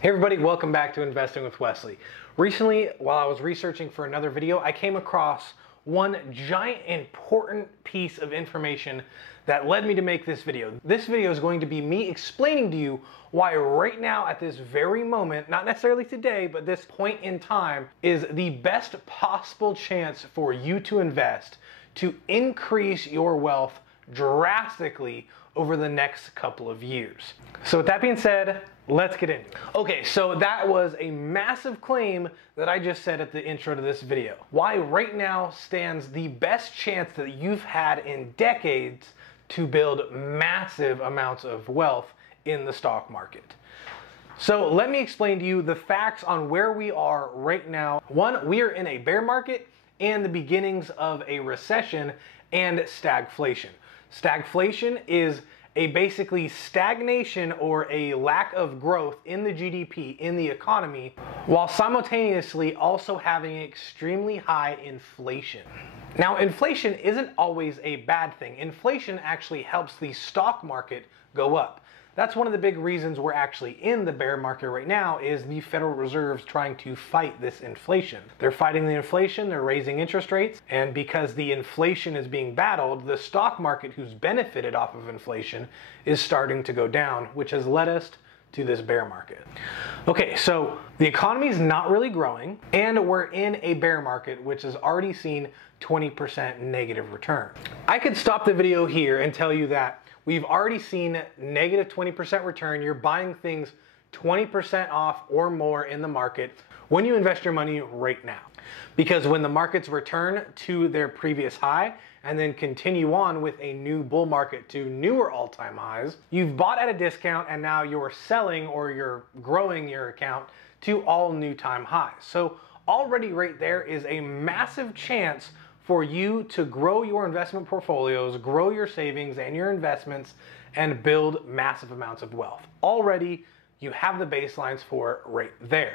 Hey everybody, welcome back to Investing with Wesley. Recently, while I was researching for another video, I came across one giant important piece of information that led me to make this video. This video is going to be me explaining to you why right now at this very moment, not necessarily today, but this point in time is the best possible chance for you to invest to increase your wealth drastically over the next couple of years. So with that being said, let's get into it. Okay, so that was a massive claim that I just said at the intro to this video. Why right now stands the best chance that you've had in decades to build massive amounts of wealth in the stock market. So let me explain to you the facts on where we are right now. One, we are in a bear market and the beginnings of a recession and stagflation. Stagflation is a basically stagnation or a lack of growth in the GDP, in the economy, while simultaneously also having extremely high inflation. Now, inflation isn't always a bad thing. Inflation actually helps the stock market go up. That's one of the big reasons we're actually in the bear market right now, is the Federal Reserve's trying to fight this inflation. They're fighting the inflation, they're raising interest rates, and because the inflation is being battled, the stock market, who's benefited off of inflation, is starting to go down, which has led us to this bear market. Okay, so the economy is not really growing, and we're in a bear market, which has already seen 20% negative return. I could stop the video here and tell you that we've already seen negative 20% return. You're buying things 20% off or more in the market when you invest your money right now. Because when the markets return to their previous high and then continue on with a new bull market to newer all-time highs, you've bought at a discount and now you're selling or you're growing your account to all new time highs. So already right there is a massive chance for you to grow your investment portfolios, grow your savings and your investments, and build massive amounts of wealth. Already, you have the baselines for it right there.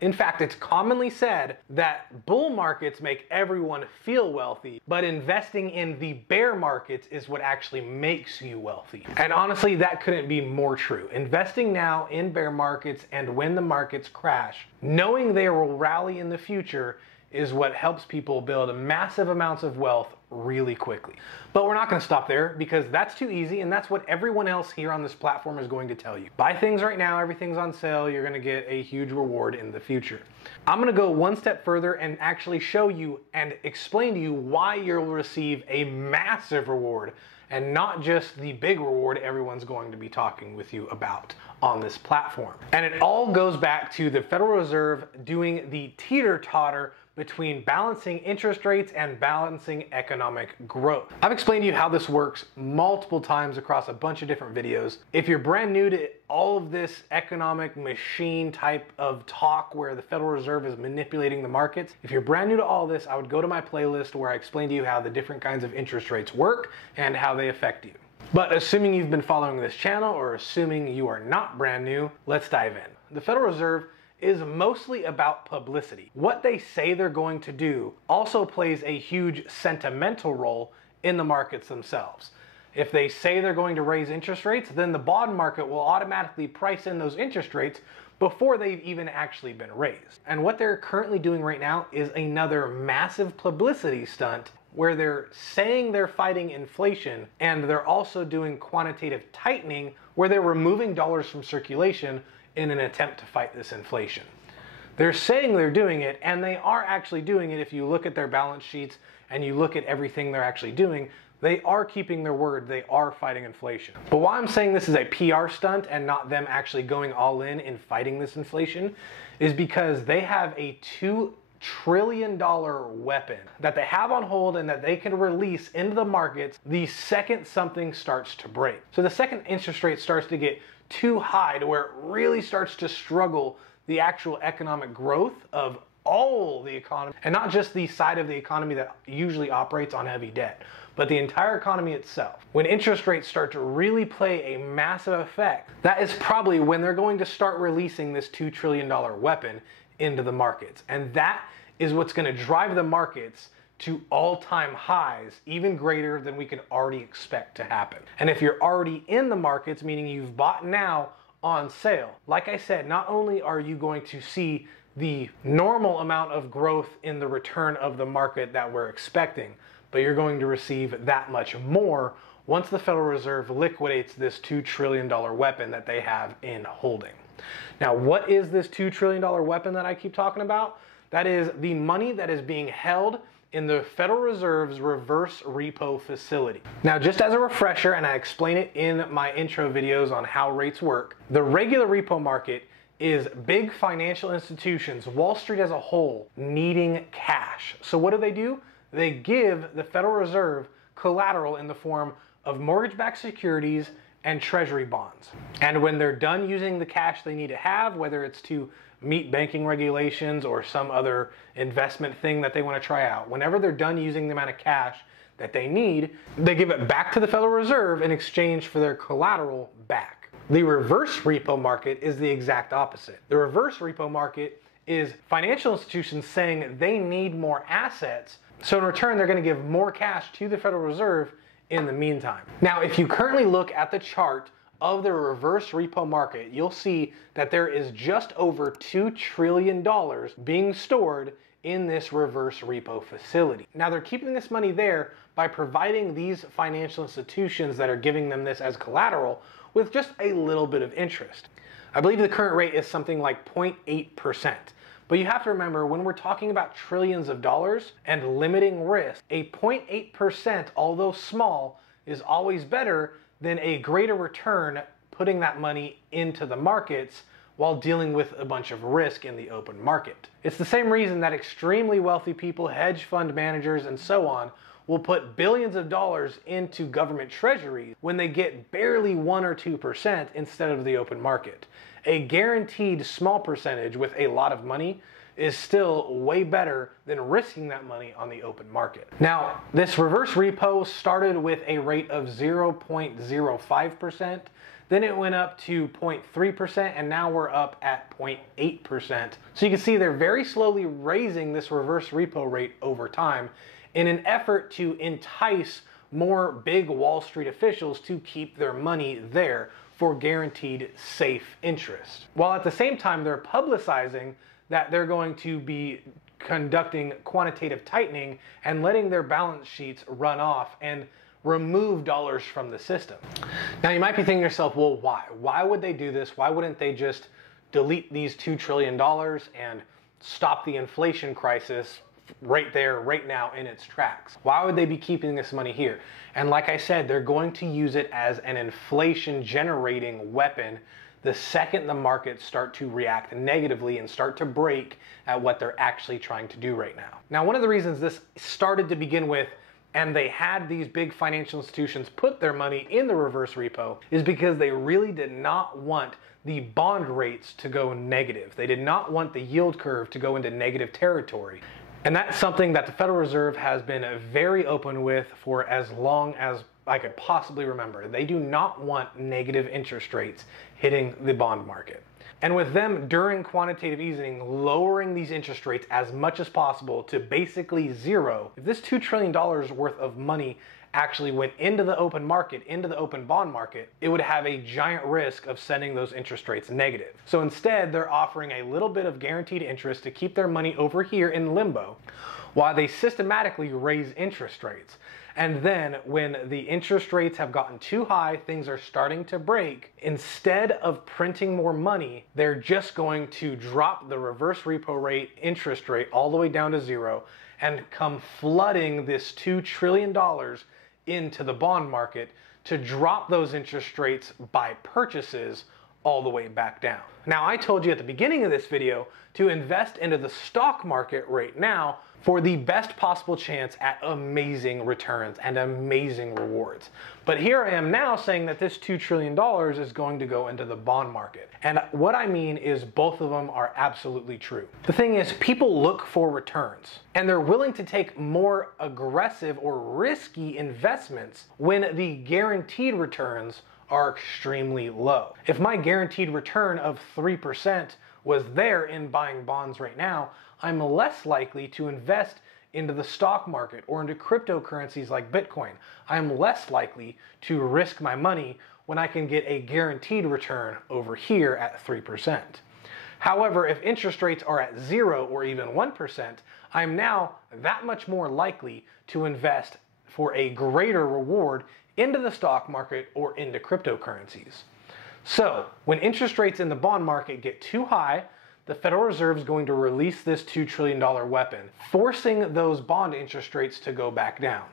In fact, it's commonly said that bull markets make everyone feel wealthy, but investing in the bear markets is what actually makes you wealthy. And honestly, that couldn't be more true. Investing now in bear markets and when the markets crash, knowing they will rally in the future, is what helps people build massive amounts of wealth really quickly. But we're not going to stop there, because that's too easy, and that's what everyone else here on this platform is going to tell you. Buy things right now, everything's on sale, you're going to get a huge reward in the future. I'm going to go one step further and actually show you and explain to you why you'll receive a massive reward and not just the big reward everyone's going to be talking with you about on this platform. And it all goes back to the Federal Reserve doing the teeter-totter between balancing interest rates and balancing economic growth. I've explained to you how this works multiple times across a bunch of different videos. If you're brand new to all of this economic machine type of talk where the Federal Reserve is manipulating the markets, if you're brand new to all this, I would go to my playlist where I explain to you how the different kinds of interest rates work and how they affect you. But assuming you've been following this channel, or assuming you are not brand new, let's dive in. The Federal Reserve is mostly about publicity. What they say they're going to do also plays a huge sentimental role in the markets themselves. If they say they're going to raise interest rates, then the bond market will automatically price in those interest rates before they've even actually been raised. And what they're currently doing right now is another massive publicity stunt where they're saying they're fighting inflation, and they're also doing quantitative tightening where they're removing dollars from circulation in an attempt to fight this inflation. They're saying they're doing it, and they are actually doing it. If you look at their balance sheets and you look at everything they're actually doing, they are keeping their word. They are fighting inflation. But why I'm saying this is a PR stunt and not them actually going all in fighting this inflation is because they have a $2 trillion weapon that they have on hold and that they can release into the markets the second something starts to break. So the second interest rate starts to get too high to where it really starts to struggle the actual economic growth of all the economy, and not just the side of the economy that usually operates on heavy debt, but the entire economy itself. When interest rates start to really play a massive effect, that is probably when they're going to start releasing this $2 trillion weapon into the markets. And that is what's going to drive the markets to all-time highs, even greater than we can already expect to happen. And if you're already in the markets, meaning you've bought now on sale. Like I said, not only are you going to see the normal amount of growth in the return of the market that we're expecting, but you're going to receive that much more once the Federal Reserve liquidates this $2 trillion weapon that they have in holding. Now, what is this $2 trillion weapon that I keep talking about? That is the money that is being held in the Federal Reserve's reverse repo facility. Now, just as a refresher, and I explain it in my intro videos on how rates work, the regular repo market is big financial institutions, Wall Street as a whole, needing cash. So what do? They give the Federal Reserve collateral in the form of mortgage-backed securities and treasury bonds. And when they're done using the cash they need to have, whether it's to meet banking regulations or some other investment thing that they want to try out, whenever they're done using the amount of cash that they need, they give it back to the Federal Reserve in exchange for their collateral back. The reverse repo market is the exact opposite. The reverse repo market is financial institutions saying they need more assets, so in return they're going to give more cash to the Federal Reserve in the meantime. Now, if you currently look at the chart of the reverse repo market, you'll see that there is just over $2 trillion being stored in this reverse repo facility. Now, they're keeping this money there by providing these financial institutions that are giving them this as collateral with just a little bit of interest. I believe the current rate is something like 0.8%. But you have to remember, when we're talking about trillions of dollars and limiting risk, a 0.8%, although small, is always better than a greater return putting that money into the markets while dealing with a bunch of risk in the open market. It's the same reason that extremely wealthy people, hedge fund managers, and so on will put billions of dollars into government treasuries when they get barely 1 or 2% instead of the open market. A guaranteed small percentage with a lot of money is still way better than risking that money on the open market. Now, this reverse repo started with a rate of 0.05%, then it went up to 0.3%, and now we're up at 0.8%. So you can see they're very slowly raising this reverse repo rate over time in an effort to entice more big Wall Street officials to keep their money there for guaranteed safe interest. While at the same time they're publicizing that they're going to be conducting quantitative tightening and letting their balance sheets run off and remove dollars from the system. Now you might be thinking to yourself, well, why? Why would they do this? Why wouldn't they just delete these $2 trillion and stop the inflation crisis right there, right now in its tracks? Why would they be keeping this money here? And like I said, they're going to use it as an inflation generating weapon the second the markets start to react negatively and start to break at what they're actually trying to do right now. Now, one of the reasons this started to begin with, and they had these big financial institutions put their money in the reverse repo, is because they really did not want the bond rates to go negative. They did not want the yield curve to go into negative territory. And that's something that the Federal Reserve has been very open with for as long as I could possibly remember. They do not want negative interest rates hitting the bond market. And with them during quantitative easing lowering these interest rates as much as possible to basically zero, if this $2 trillion worth of money actually went into the open market, into the open bond market, it would have a giant risk of sending those interest rates negative. So instead, they're offering a little bit of guaranteed interest to keep their money over here in limbo while they systematically raise interest rates. And then when the interest rates have gotten too high, things are starting to break, instead of printing more money, they're just going to drop the reverse repo rate, interest rate, all the way down to zero and come flooding this $2 trillion into the bond market to drop those interest rates by purchases all the way back down. Now, I told you at the beginning of this video to invest into the stock market right now for the best possible chance at amazing returns and amazing rewards. But here I am now saying that this $2 trillion is going to go into the bond market. And what I mean is both of them are absolutely true. The thing is, people look for returns and they're willing to take more aggressive or risky investments when the guaranteed returns are extremely low. If my guaranteed return of 3% was there in buying bonds right now, I'm less likely to invest into the stock market or into cryptocurrencies like Bitcoin. I'm less likely to risk my money when I can get a guaranteed return over here at 3%. However, if interest rates are at 0 or even 1%, I'm now that much more likely to invest for a greater reward into the stock market or into cryptocurrencies. So, when interest rates in the bond market get too high, the Federal Reserve is going to release this $2 trillion weapon, forcing those bond interest rates to go back down.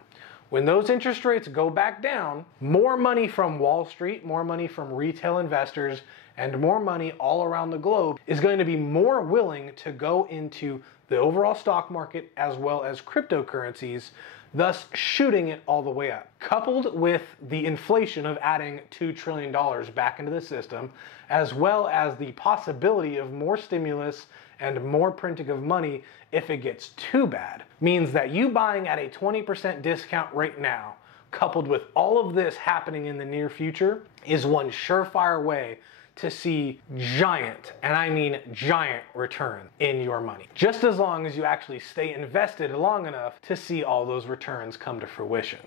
When those interest rates go back down, more money from Wall Street, more money from retail investors, and more money all around the globe is going to be more willing to go into the overall stock market as well as cryptocurrencies, thus shooting it all the way up. Coupled with the inflation of adding $2 trillion back into the system, as well as the possibility of more stimulus and more printing of money if it gets too bad, means that you buying at a 20% discount right now, coupled with all of this happening in the near future, is one surefire way to see giant, and I mean giant, return in your money. Just as long as you actually stay invested long enough to see all those returns come to fruition.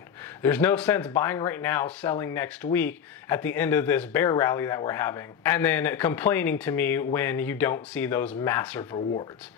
There's no sense buying right now, selling next week at the end of this bear rally that we're having, and then complaining to me when you don't see those massive rewards.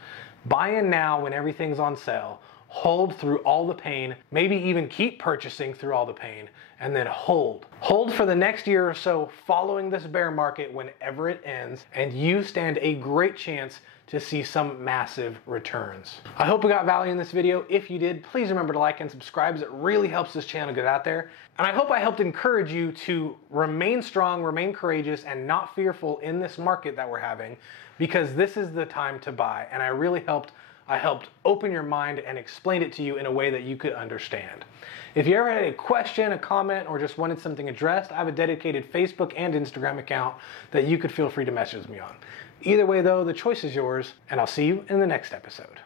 Buy in now when everything's on sale, hold through all the pain, maybe even keep purchasing through all the pain, and then hold. Hold for the next year or so following this bear market whenever it ends, and you stand a great chance to see some massive returns. I hope you got value in this video. If you did, please remember to like and subscribe, as it really helps this channel get out there. And I hope I helped encourage you to remain strong, remain courageous, and not fearful in this market that we're having, because this is the time to buy. And I helped open your mind and explain it to you in a way that you could understand. If you ever had a question, a comment, or just wanted something addressed, I have a dedicated Facebook and Instagram account that you could feel free to message me on. Either way though, the choice is yours, and I'll see you in the next episode.